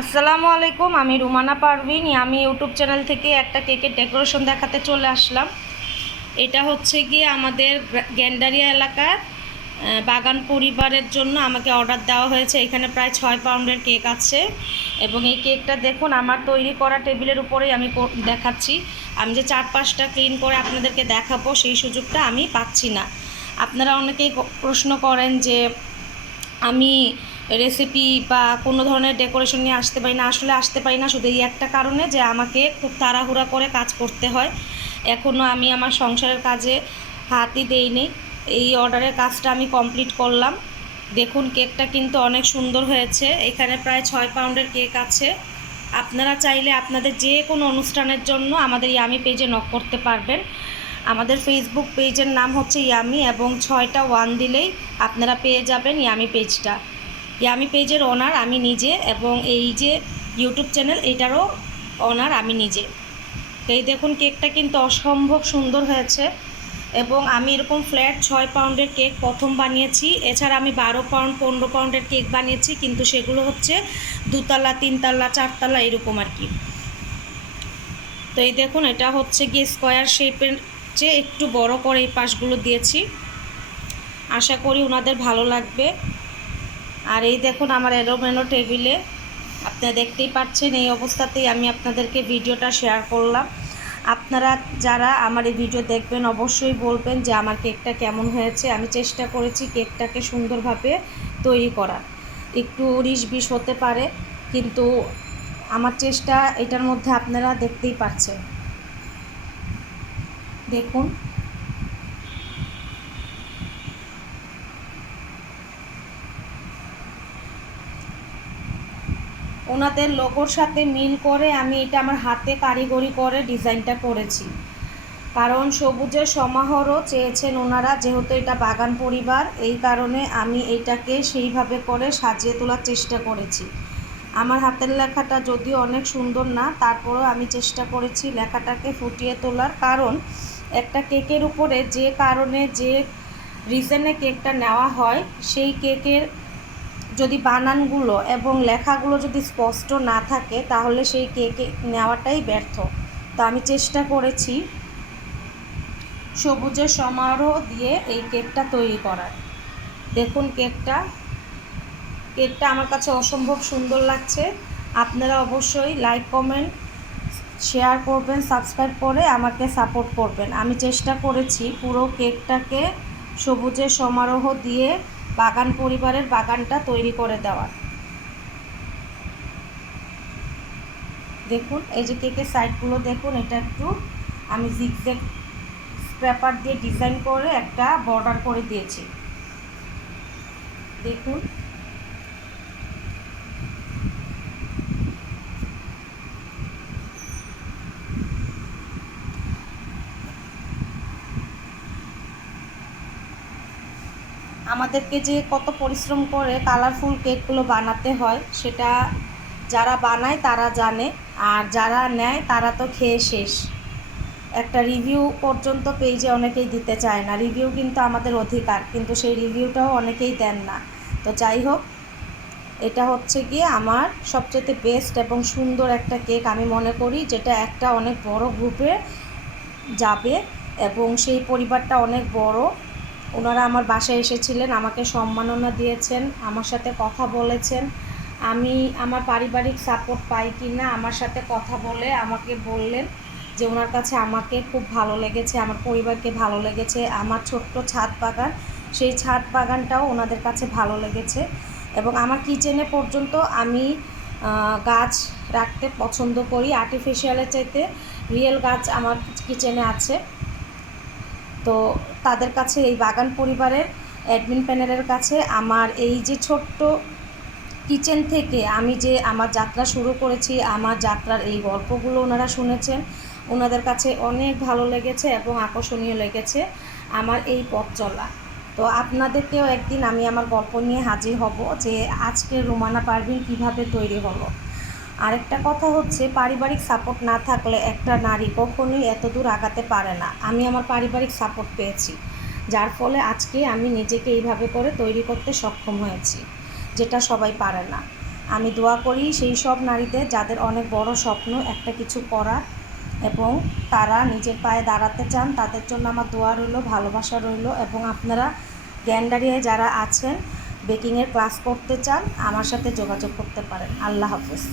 আসসালামু আলাইকুম, আমি রুমানা পারভিন। আমি ইউটিউব চ্যানেল থেকে একটা কেকের ডেকোরেশন দেখাতে চলে আসলাম। এটা হচ্ছে গিয়ে আমাদের গ্যান্ডারিয়া এলাকার বাগান পরিবারের জন্য আমাকে অর্ডার দেওয়া হয়েছে। এখানে প্রায় ছয় পাউন্ডের কেক আছে এবং এই কেকটা দেখুন, আমার তৈরি করা টেবিলের উপরেই আমি দেখাচ্ছি। আমি যে চার পাঁচটা ক্লিন করে আপনাদেরকে দেখাবো, সেই সুযোগটা আমি পাচ্ছি না। আপনারা অনেকেই প্রশ্ন করেন যে আমি রেসিপি বা কোনো ধরনের ডেকোরেশন নিয়ে আসতে পারি না, আসলে আসতে পারি না। শুধু এই একটা কারণে যে আমাকে খুব তাড়াহুড়া করে কাজ করতে হয়। এখনও আমি আমার সংসারের কাজে হাতই দেইনি। এই অর্ডারের কাজটা আমি কমপ্লিট করলাম। দেখুন কেকটা কিন্তু অনেক সুন্দর হয়েছে। এখানে প্রায় ছয় পাউন্ডের কেক আছে। আপনারা চাইলে আপনাদের যে কোনো অনুষ্ঠানের জন্য আমাদের ইয়ামি পেজে নক করতে পারবেন। আমাদের ফেসবুক পেজের নাম হচ্ছে ইয়ামি এবং ছয়টা ওয়ান দিলেই আপনারা পেয়ে যাবেন ইয়ামি পেজটা ইয়ামি পেজের ওনার আমি নিজে, এবং এই যে ইউটিউব চ্যানেল এটারও ওনার আমি নিজে। তো এই দেখুন কেকটা কিন্তু অসম্ভব সুন্দর হয়েছে, এবং আমি এরকম ফ্ল্যাট ছয় পাউন্ডের কেক প্রথম বানিয়েছি। এছাড়া আমি বারো পাউন্ড পনেরো পাউন্ডের কেক বানিয়েছি, কিন্তু সেগুলো হচ্ছে দুতলা, তিনতলা, চারতলা এরকম আর কি। তো এই দেখুন, এটা হচ্ছে গিয়ে স্কোয়ার শেপের চেয়ে একটু বড় করে এই পাশগুলো দিয়েছি। আশা করি ওনাদের ভালো লাগবে। আর এই দেখুন আমার এলোমেলো টেবিলে। আপনারা দেখতেই পাচ্ছেন এই অবস্থাতেই আমি আপনাদেরকে ভিডিওটা শেয়ার করলাম। আপনারা যারা আমার এই ভিডিও দেখবেন অবশ্যই বলবেন যে আমার কেকটা কেমন হয়েছে। আমি চেষ্টা করেছি কেকটাকে সুন্দরভাবে তৈরি করার। একটু উনিশ বিশ হতে পারে, কিন্তু আমার চেষ্টা এটার মধ্যে আপনারা দেখতেই পাচ্ছেন। দেখুন। ওনাদের লোগোর সাথে মিল করে আমি এটা আমার হাতে কারিগরি করে ডিজাইনটা করেছি। কারণ সবুজের সমাহারও চেয়েছেন ওনারা, যেহেতু এটা বাগান পরিবার, এই কারণে আমি এটাকে সেইভাবে করে সাজিয়ে তোলার চেষ্টা করেছি। আমার হাতের লেখাটা যদিও অনেক সুন্দর না, তারপরেও আমি চেষ্টা করেছি লেখাটাকে ফুটিয়ে তোলার। কারণ একটা কেকের উপরে যে কারণে যে রিজনে কেকটা নেওয়া হয়, সেই কেকের যদি বানানগুলো এবং লেখাগুলো যদি স্পষ্ট না থাকে, তাহলে সেই কেকে নেওয়াটাই ব্যর্থ। তো আমি চেষ্টা করেছি সবুজের সমারোহ দিয়ে এই কেকটা তৈরি করার। দেখুন কেকটা। কেকটা আমার কাছে অসম্ভব সুন্দর লাগছে। আপনারা অবশ্যই লাইক, কমেন্ট, শেয়ার করবেন, সাবস্ক্রাইব করে আমাকে সাপোর্ট করবেন। আমি চেষ্টা করেছি পুরো কেকটাকে সবুজের সমারোহ দিয়ে বাগান পরিবারের বাগানটা তৈরি করে দেওয়ার। দেখুন, এই যে কেকের সাইডগুলো দেখুন, এটা একটু আমি জিগজ্যাগ পেপার দিয়ে ডিজাইন করে একটা বর্ডার করে দিয়েছি। দেখুন আমাদেরকে যে কত পরিশ্রম করে কালারফুল কেকগুলো বানাতে হয়, সেটা যারা বানায় তারা জানে, আর যারা নেয় তারা তো খেয়ে শেষ। একটা রিভিউ পর্যন্ত পেজে অনেকেই দিতে চায় না। রিভিউ কিন্তু আমাদের অধিকার, কিন্তু সেই রিভিউটাও অনেকেই দেন না। তো যাই হোক, এটা হচ্ছে গিয়ে আমার সবচেয়ে বেস্ট এবং সুন্দর একটা কেক আমি মনে করি, যেটা একটা অনেক বড় গ্রুপে যাবে এবং সেই পরিবারটা অনেক বড়। ওনারা আমার বাসায় এসেছিলেন, আমাকে সম্মাননা দিয়েছেন, আমার সাথে কথা বলেছেন। আমি আমার পারিবারিক সাপোর্ট পাই কি না আমার সাথে কথা বলে আমাকে বললেন যে ওনার কাছে আমাকে খুব ভালো লেগেছে, আমার পরিবারকে ভালো লেগেছে, আমার ছোট্ট ছাদ বাগান, সেই ছাদ বাগানটাও ওনাদের কাছে ভালো লেগেছে। এবং আমার কিচেনে পর্যন্ত আমি গাছ রাখতে পছন্দ করি। আর্টিফিশিয়ালের চাইতে রিয়েল গাছ আমার কিচেনে আছে। তো তাদের কাছে এই বাগান পরিবারের অ্যাডমিন প্যানেলের কাছে আমার এই যে ছোট্ট কিচেন থেকে আমি যে আমার যাত্রা শুরু করেছি, আমার যাত্রার এই গল্পগুলো ওনারা শুনেছেন, ওনাদের কাছে অনেক ভালো লেগেছে এবং আকর্ষণীয় লেগেছে আমার এই পথ চলা। তো আপনাদেরকেও একদিন আমি আমার গল্প নিয়ে হাজির হব যে আজকে রুমানা পারভিন কীভাবে তৈরি হলো। আরেকটা কথা হচ্ছে, পারিবারিক সাপোর্ট না থাকলে একটা নারী কখনোই এত দূর আগাতে পারে না। আমি আমার পারিবারিক সাপোর্ট পেয়েছি, যার ফলে আজকে আমি নিজেকে এইভাবে করে তৈরি করতে সক্ষম হয়েছি, যেটা সবাই পারে না। আমি দোয়া করি সেই সব নারীদের যাদের অনেক বড় স্বপ্ন একটা কিছু করার এবং তারা নিজের পায়ে দাঁড়াতে চান, তাদের জন্য আমার দোয়া রইল, ভালোবাসা রইল এবং আপনারা গ্যান্ডারিয়ায় যারা আছেন বেকিংয়ের ক্লাস করতে চান, আমার সাথে যোগাযোগ করতে পারেন। আল্লাহ হাফেজ।